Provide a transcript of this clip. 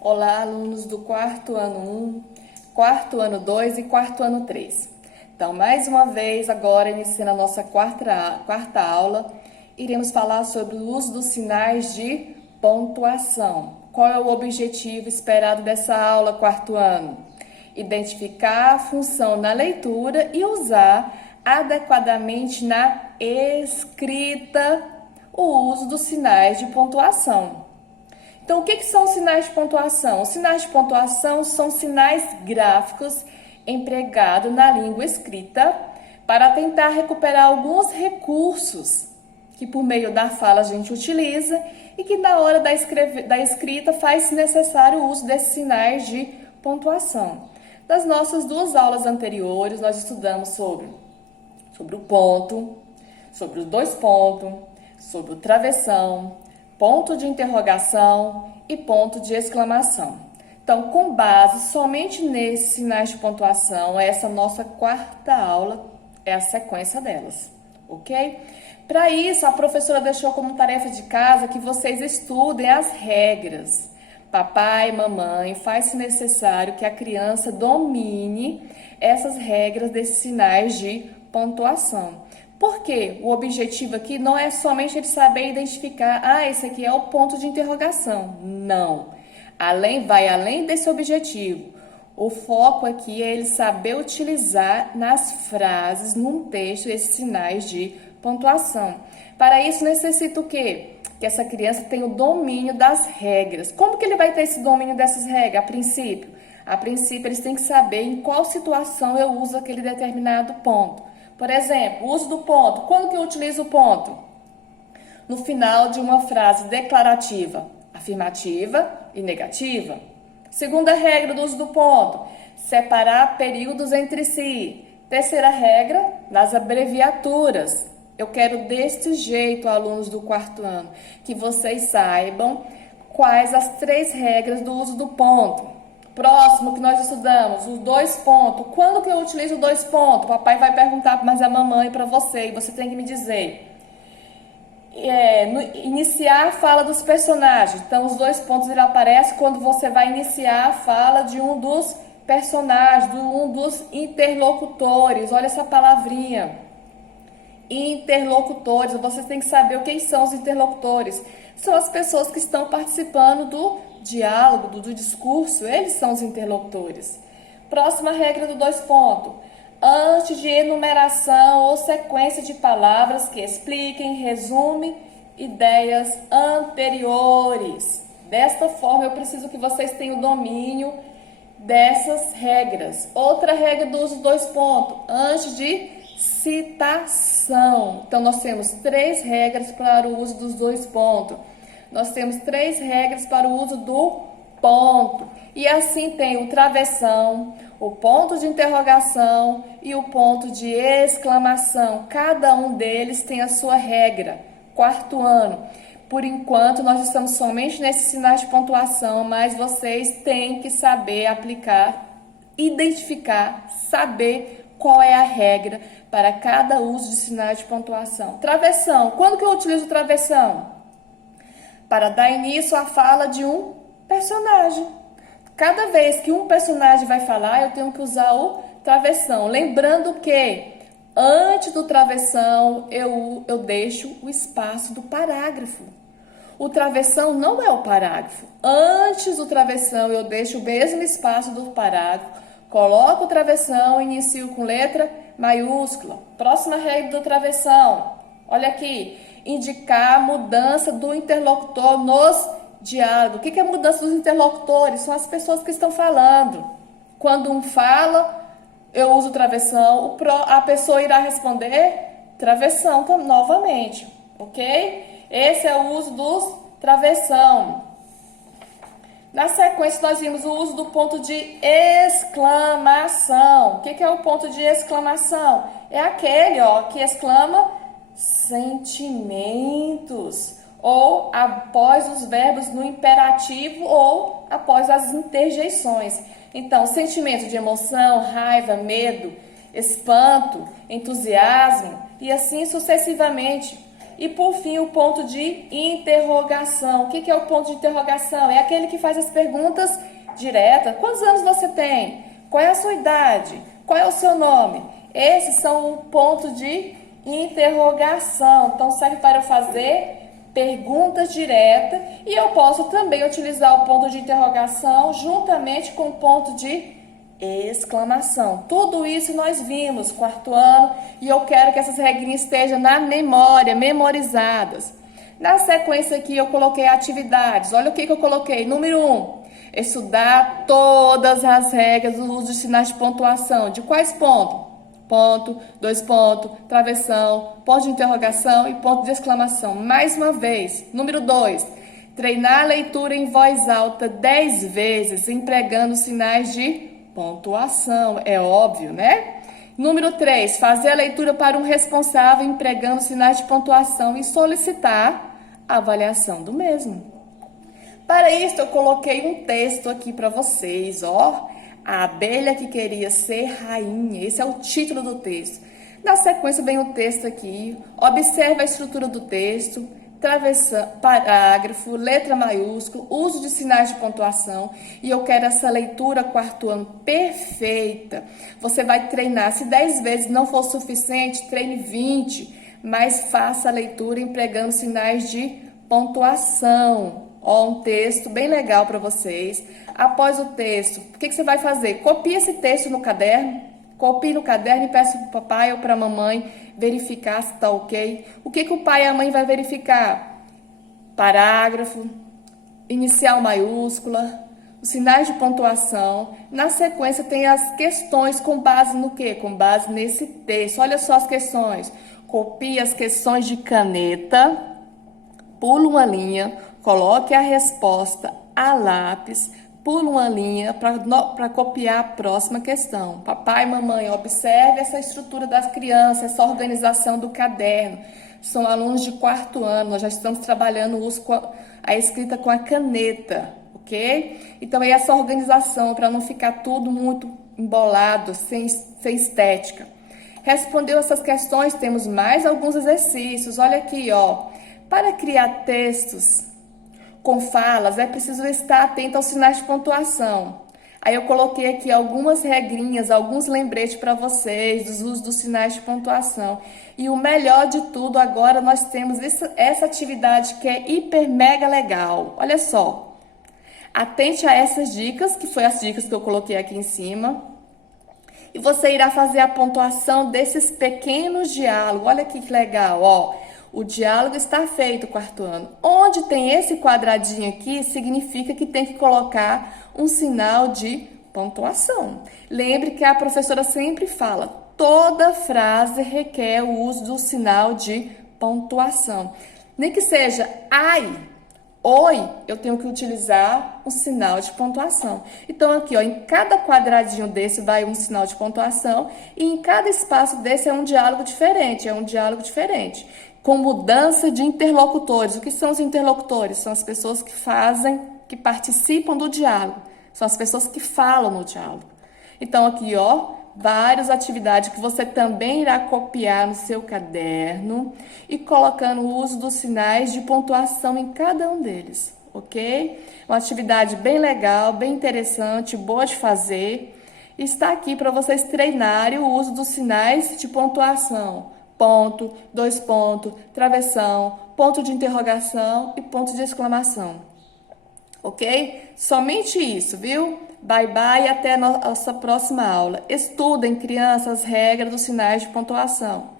Olá, alunos do quarto ano 1, quarto ano 2 e quarto ano 3. Então, mais uma vez, agora iniciando a nossa quarta aula, iremos falar sobre o uso dos sinais de pontuação. Qual é o objetivo esperado dessa aula, quarto ano? Identificar a função na leitura e usar adequadamente na escrita o uso dos sinais de pontuação. Então, o que são os sinais de pontuação? Os sinais de pontuação são sinais gráficos empregados na língua escrita para tentar recuperar alguns recursos que por meio da fala a gente utiliza e que na hora da escrita faz necessário o uso desses sinais de pontuação. Nas nossas duas aulas anteriores, nós estudamos sobre o ponto, sobre os dois pontos, sobre o travessão, ponto de interrogação e ponto de exclamação. Então, com base somente nesses sinais de pontuação, essa nossa quarta aula é a sequência delas, ok? Para isso, a professora deixou como tarefa de casa que vocês estudem as regras. Papai, mamãe, faz-se necessário que a criança domine essas regras desses sinais de pontuação. Porque o objetivo aqui não é somente ele saber identificar, esse aqui é o ponto de interrogação. Não. Vai além desse objetivo. O foco aqui é ele saber utilizar nas frases, num texto, esses sinais de pontuação. Para isso, necessita o quê? Que essa criança tenha o domínio das regras. Como que ele vai ter esse domínio dessas regras? A princípio, eles têm que saber em qual situação eu uso aquele determinado ponto. Por exemplo, o uso do ponto. Quando que eu utilizo o ponto? No final de uma frase declarativa, afirmativa e negativa. Segunda regra do uso do ponto, separar períodos entre si. Terceira regra, nas abreviaturas. Eu quero deste jeito, alunos do quarto ano, que vocês saibam quais as 3 regras do uso do ponto. Próximo que nós estudamos, os 2 pontos. Quando que eu utilizo 2 pontos? O papai vai perguntar, mas a mamãe para você, e você tem que me dizer. Iniciar a fala dos personagens. Então, os 2 pontos ele aparece quando você vai iniciar a fala de um dos personagens, de um dos interlocutores. Olha essa palavrinha. Interlocutores. Vocês têm que saber quem são os interlocutores. São as pessoas que estão participando do diálogo, do discurso, eles são os interlocutores. Próxima regra do 2 pontos. Antes de enumeração ou sequência de palavras que expliquem, resumem ideias anteriores. Desta forma, eu preciso que vocês tenham domínio dessas regras. Outra regra do uso 2 pontos. Antes de citação. Então, nós temos 3 regras para o uso dos 2 pontos. Nós temos 3 regras para o uso do ponto. E assim tem o travessão, o ponto de interrogação e o ponto de exclamação. Cada um deles tem a sua regra. Quarto ano. Por enquanto, nós estamos somente nesses sinais de pontuação, mas vocês têm que saber aplicar, identificar, saber qual é a regra para cada uso de sinais de pontuação. Travessão. Quando que eu utilizo travessão? Para dar início à fala de um personagem. Cada vez que um personagem vai falar, eu tenho que usar o travessão. Lembrando que antes do travessão, eu deixo o espaço do parágrafo. O travessão não é o parágrafo. Antes do travessão, eu deixo o mesmo espaço do parágrafo. Coloco o travessão e inicio com letra maiúscula. Próxima regra do travessão. Olha aqui. Indicar a mudança do interlocutor nos diálogos. O que é a mudança dos interlocutores? São as pessoas que estão falando. Quando um fala, eu uso travessão. A pessoa irá responder travessão novamente. Ok? Esse é o uso dos travessão. Na sequência, nós vimos o uso do ponto de exclamação. O que é o ponto de exclamação? É aquele que exclama sentimentos, ou após os verbos no imperativo ou após as interjeições. Então, sentimento de emoção, raiva, medo, espanto, entusiasmo e assim sucessivamente. E por fim, o ponto de interrogação. O que é o ponto de interrogação? É aquele que faz as perguntas diretas. Quantos anos você tem? Qual é a sua idade? Qual é o seu nome? Esses são o ponto de interrogação. Então, serve para fazer perguntas diretas. E eu posso também utilizar o ponto de interrogação juntamente com o ponto de exclamação. Tudo isso nós vimos quarto ano e eu quero que essas regrinhas estejam na memória, memorizadas. Na sequência aqui eu coloquei atividades. Olha o que eu coloquei. Número 1, estudar todas as regras do uso de sinais de pontuação. De quais pontos? Ponto, dois pontos, travessão, ponto de interrogação e ponto de exclamação. Mais uma vez. Número 2, treinar a leitura em voz alta 10 vezes, empregando sinais de pontuação, é óbvio, né? Número 3, fazer a leitura para um responsável empregando sinais de pontuação e solicitar a avaliação do mesmo. Para isso, eu coloquei um texto aqui para vocês, ó. A abelha que queria ser rainha. Esse é o título do texto. Na sequência, vem o texto aqui. Observe a estrutura do texto. Travessão, parágrafo, letra maiúscula, uso de sinais de pontuação. E eu quero essa leitura quarto ano perfeita. Você vai treinar. Se 10 vezes não for suficiente, treine 20. Mas faça a leitura empregando sinais de pontuação. Ó, um texto bem legal para vocês. Após o texto, o que você vai fazer? Copie esse texto no caderno. Copie no caderno e peça para o papai ou para a mamãe verificar se está ok. O que o pai e a mãe vai verificar? Parágrafo, inicial maiúscula, os sinais de pontuação. Na sequência tem as questões com base no quê? Com base nesse texto. Olha só as questões. Copie as questões de caneta, pula uma linha, coloque a resposta a lápis, pula uma linha para copiar a próxima questão. Papai e mamãe, observe essa estrutura das crianças, essa organização do caderno. São alunos de quarto ano, nós já estamos trabalhando o uso a escrita com a caneta, ok? Então, é essa organização para não ficar tudo muito embolado, sem estética. Respondeu essas questões, temos mais alguns exercícios. Olha aqui, ó. Para criar textos com falas, é preciso estar atento aos sinais de pontuação. Aí eu coloquei aqui algumas regrinhas, alguns lembretes para vocês dos usos dos sinais de pontuação. E o melhor de tudo, agora nós temos essa atividade que é hiper mega legal. Olha só. Atente a essas dicas, que foi as dicas que eu coloquei aqui em cima. E você irá fazer a pontuação desses pequenos diálogos. Olha aqui que legal, ó. O diálogo está feito, quarto ano. Onde tem esse quadradinho aqui, significa que tem que colocar um sinal de pontuação. Lembre que a professora sempre fala, toda frase requer o uso do sinal de pontuação. Nem que seja ai, oi, eu tenho que utilizar um sinal de pontuação. Então, aqui, ó, em cada quadradinho desse vai um sinal de pontuação e em cada espaço desse é um diálogo diferente, com mudança de interlocutores. O que são os interlocutores? São as pessoas que participam do diálogo. São as pessoas que falam no diálogo. Então, aqui, ó, várias atividades que você também irá copiar no seu caderno e colocando o uso dos sinais de pontuação em cada um deles, ok? Uma atividade bem legal, bem interessante, boa de fazer. Está aqui para vocês treinarem o uso dos sinais de pontuação. Ponto, dois pontos, travessão, ponto de interrogação e ponto de exclamação. Ok? Somente isso, viu? Bye, bye e até a nossa próxima aula. Estudem, crianças, as regras dos sinais de pontuação.